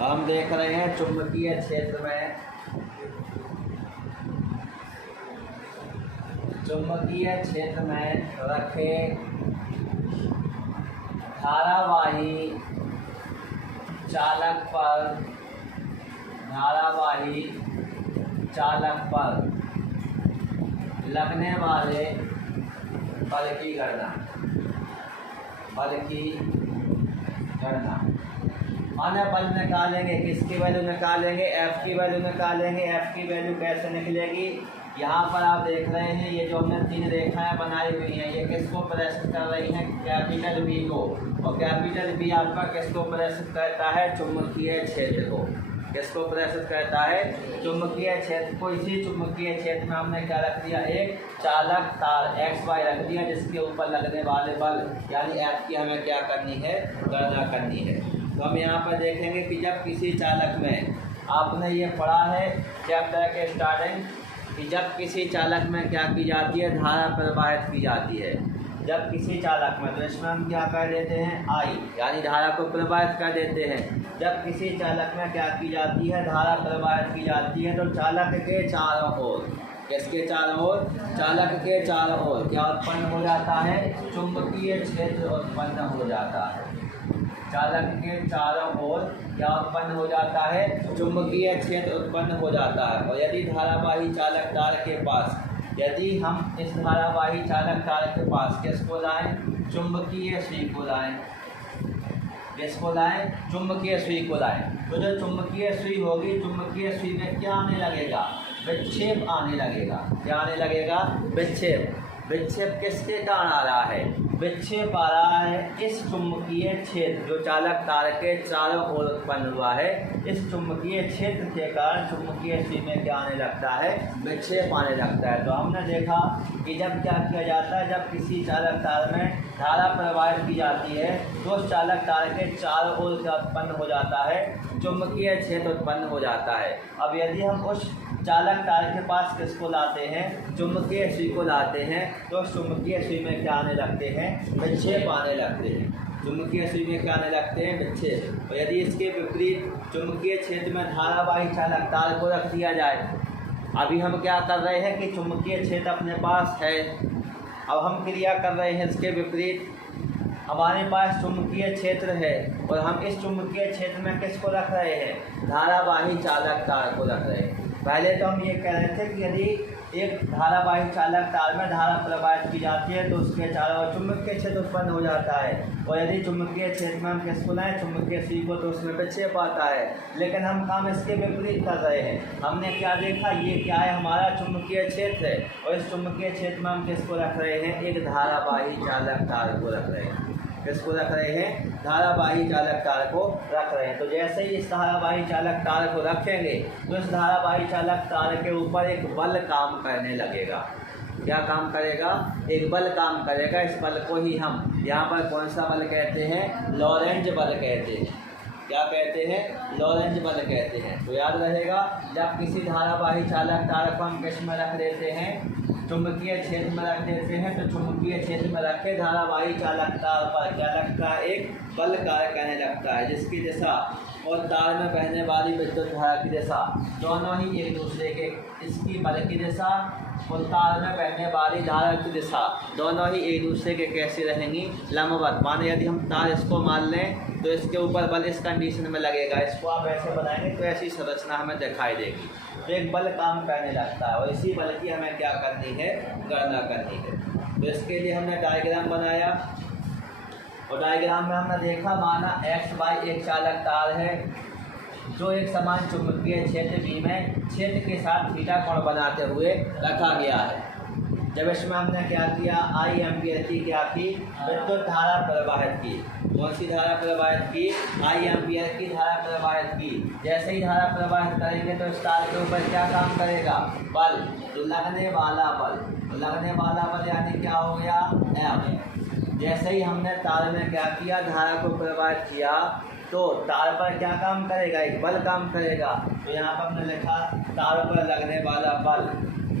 हम देख रहे हैं चुंबकीय क्षेत्र में रखे धारावाही चालक पर लगने वाले बल की गणना माने बल निकालेंगे। किसकी वैल्यू निकालेंगे? एफ की वैल्यू निकालेंगे। एफ की वैल्यू कैसे निकलेगी? यहाँ पर आप देख रहे हैं ये जो हमने 3 रेखाएं बनाई हुई हैं, ये किसको प्रदर्शित कर रही हैं? कैपिटल बी को। और कैपिटल बी आपका किसको प्रदर्शित करता है? चुंबकीय क्षेत्र को। किसको प्रदर्शित करता है? चुंबकीय क्षेत्र को। इसी चुंबकीय क्षेत्र में हमने क्या रख दिया? एक चालक तार एक्स वाई रख दिया, जिसके ऊपर लगने वाले बल यानी एफ की हमें क्या करनी है? गणना करनी है। तो हम यहाँ पर देखेंगे कि जब किसी चालक में, आपने ये पढ़ा है चैप्टर के स्टार्टिंग, कि जब किसी चालक में क्या की जाती है? धारा प्रवाहित की जाती है। जब किसी चालक में, तो इसमें हम क्या कर देते हैं? आई यानी धारा को प्रवाहित कर देते हैं। जब किसी चालक में क्या की जाती है? धारा प्रवाहित की जाती है, तो चालक के चारों ओर, किसके चारों ओर? चालक के चारों ओर क्या उत्पन्न हो जाता है? चुंबकीय क्षेत्र उत्पन्न हो जाता है। चालक के चारों ओर क्या उत्पन्न हो जाता है? चुंबकीय क्षेत्र उत्पन्न हो जाता है। और यदि धारावाही चालक तार के पास, यदि हम इस धारावाही चालक तार के पास किसको लाएं? चुंबकीय सुई को लाएं। किसको लाएं? चुंबकीय सुई को लाएं। तो जो चुंबकीय सुई होगी, चुंबकीय सुई में क्या आने लगेगा? विक्षेप आने लगेगा। क्या आने लगेगा? विक्षेप। विक्षेप किसके कारण आ रहा है? विक्षेप आ रहा है इस चुंबकीय क्षेत्र जो चालक तार के चारों ओर उत्पन्न हुआ है, इस चुंबकीय क्षेत्र के कारण चुंबकीय सुई में क्या आने लगता है? विक्षेप आने लगता है। तो हमने देखा कि जब क्या किया जाता है, जब किसी चालक तार में धारा प्रवाहित की जाती है, तो उस चालक तार के चारों ओर क्या उत्पन्न हो जाता है? चुंबकीय क्षेत्र उत्पन्न हो जाता है। अब यदि हम उस चालक तार के पास किसको लाते हैं? चुंबकीय सुई को लाते हैं, तो उस चुंबकीय सुई में क्या आने लगते हैं? विक्षेप आने लगते हैं। चुंबकीय सुई में क्या आने लगते हैं? विक्षेप। और यदि इसके विपरीत चुंबकीय क्षेत्र में धारावाही चालक तार को रख दिया जाए, अभी हम क्या कर रहे हैं कि चुंबकीय क्षेत्र अपने पास है, अब हम क्रिया कर रहे हैं इसके विपरीत। हमारे पास चुंबकीय क्षेत्र है और हम इस चुंबकीय क्षेत्र में किसको रख रहे हैं? धारावाही चालक तार को रख रहे हैं। पहले तो हम ये कह रहे थे कि यदि एक धारावाही चालक तार में धारा प्रवाहित की जाती है, तो उसके चारों ओर चुंबकीय क्षेत्र उत्पन्न हो जाता है। और यदि चुंबकीय क्षेत्र में हम किसको लाएं? चुंबकीय सुई को, तो उसमें विक्षेप आता है। लेकिन हम काम इसके विपरीत कर रहे हैं। हमने क्या देखा? ये क्या है? हमारा चुंबकीय क्षेत्र है, और इस चुंबकीय क्षेत्र में हम किसको रख रहे हैं? एक धारावाही चालक तार को रख रहे हैं। किसको रख रहे हैं? धारावाही चालक तार को रख रहे हैं। तो जैसे ही इस धारावाही चालक तार को रखेंगे, तो इस धारावाही चालक तार के ऊपर एक बल काम करने लगेगा। क्या काम करेगा? एक बल काम करेगा। इस बल को ही हम यहाँ पर कौन सा बल कहते हैं? लॉरेंज बल कहते हैं। क्या कहते हैं? लॉरेंज बल कहते हैं। तो याद रहेगा, जब किसी धारावाही चालक तार को हम किस में रख देते हैं? चुंबकीय क्षेत्र में रख देते हैं, तो चुंबकीय क्षेत्र में रखे धारावाही चालक तार पर क्या लगता है? एक बल कार्य करने लगता है, जिसकी दिशा और तार में बहने वाली विद्युत धारा की दिशा दोनों ही एक दूसरे के, इसकी बल की दिशा और तार में बहने वाली धारा की दिशा दोनों ही एक दूसरे के कैसे रहेंगी? लंबवत। माने यदि हम तार इसको मान लें, तो इसके ऊपर बल इस कंडीशन में लगेगा। इसको आप ऐसे बनाएंगे तो ऐसी संरचना हमें दिखाई देगी। तो एक बल काम करने लगता है, और इसी बल की हमें क्या करनी है? गणना करनी है। तो इसके लिए हमने डायग्राम बनाया, और डायग्राम में हमने देखा, माना एक्स वाई एक चालक तार है जो एक समान चुंबकीय क्षेत्र बी में क्षेत्र के साथ थीटा कोण बनाते हुए रखा गया है। जब इसमें हमने क्या किया? आई एम्पियर की क्या की? विद्युत धारा प्रवाहित की। कौन सी धारा प्रवाहित की? आई एम्पियर की धारा प्रवाहित की। जैसे ही धारा प्रवाहित करेंगे, तो इस तार के ऊपर क्या काम करेगा? बल। तो लगने वाला बल, तो लगने वाला बल यानी क्या हो गया? एफ। जैसे ही हमने तार में क्या किया? धारा को प्रवाहित किया, तो तार पर क्या काम करेगा? एक बल काम करेगा। तो यहाँ पर हमने लिखा तार पर लगने वाला बल।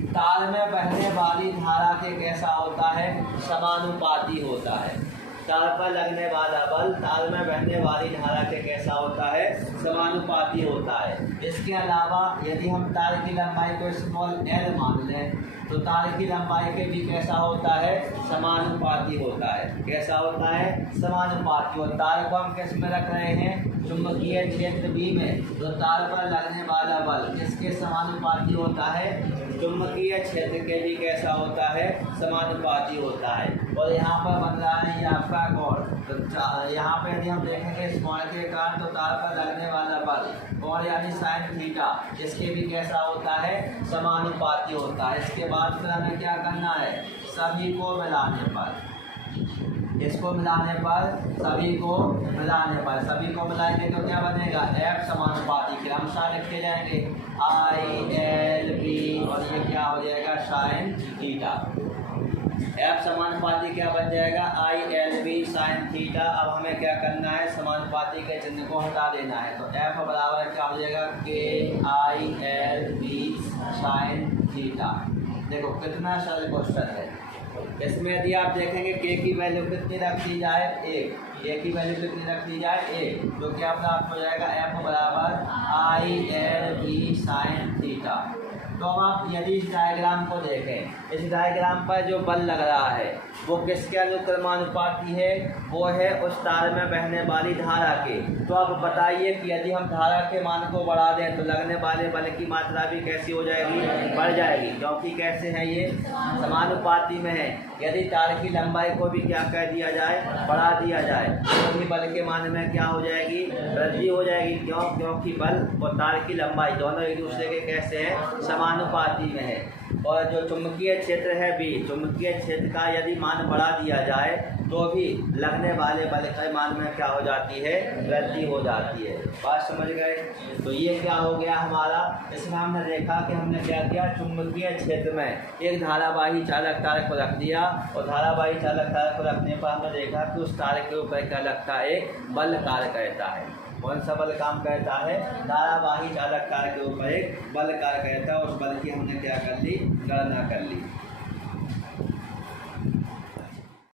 तार में बहने वाली धारा के कैसा होता है? समानुपाती होता है। तार पर लगने वाला बल तार में बहने वाली धारा के कैसा होता है, समानुपाती होता है। इसके अलावा यदि हम तार की लंबाई को स्मॉल l मान लें तो तार की लंबाई के भी कैसा होता है, समानुपाती होता है। कैसा होता है, समानुपाती। और तार को हम किस में रख रहे हैं, चुंबकीय क्षेत्र B में, तो तार पर लगने वाला बल किसके समानुपाती होता है, चुंबकीय क्षेत्र के भी कैसा होता है, समानुपाती होता है। और यहाँ पर बन रहा है ये आपका कोण, तो यहाँ पर यदि हम देखेंगे इस कोण के कारण, तो तार पर लगने वाला बल कोण यानी साइन थीटा, इसके भी कैसा होता है, समानुपाती होता है। इसके बाद फिर हमें क्या करना है, सभी को मिलाने पर, इसको मिलाने पर, सभी को मिलाने पर, सभी को मिलाएंगे तो क्या बनेगा, F समानुपाती के अनुसार लिखे जाएंगे IL और ये क्या हो जाएगा, साइन थीटा। F समानुपाती क्या बन जाएगा, ILB साइन थीटा। अब हमें क्या करना है, समानुपाती के चिन्ह को हटा देना है, तो F बराबर क्या हो जाएगा, KILB साइन थीटा। देखो कितना सरल क्वेश्चन है। इसमें यदि आप देखेंगे k की वैल्यू कितनी रख दी जाए, 1, a की वैल्यू कितनी रख दी जाए, 1, तो क्या प्राप्त हो जाएगा, F बराबर ILB साइन थीटा। तो अब आप यदि इस डायग्राम को देखें, इस डायग्राम पर जो बल लग रहा है वो किसके अनुक्रमानुपाती है, वो है उस तार में बहने वाली धारा के। तो अब बताइए कि यदि हम धारा के मान को बढ़ा दें तो लगने वाले बल की मात्रा भी कैसी हो जाएगी, बढ़ जाएगी, क्योंकि कैसे है ये, समानुपाती में है। यदि तार की लंबाई को भी क्या कर दिया जाए, बढ़ा दिया जाए, तो भी बल के मान में क्या हो जाएगी, वृद्धि हो जाएगी। क्यों, क्योंकि बल और तार की लंबाई दोनों एक दूसरे के कैसे हैं, समानुपाती में है। और जो चुंबकीय क्षेत्र है B, चुंबकीय क्षेत्र का यदि मान बढ़ा दिया जाए तो भी लगने वाले बल के मान में क्या हो जाती है, वृद्धि हो जाती है। बात समझ गए। तो ये क्या हो गया हमारा, इसमें हमने देखा कि हमने क्या किया, चुंबकीय क्षेत्र में एक धारावाही चालक तार को रख दिया और धारावाही चालक तार को रखने पर हमने देखा कि उस तार के ऊपर क्या लगता है, एक बल कार्य करता है। कौन सा बल काम करता है, धारावाही चालक तार के ऊपर एक बल कार्य करता है। उस बल की हमने क्या कर ली, गणना कर ली।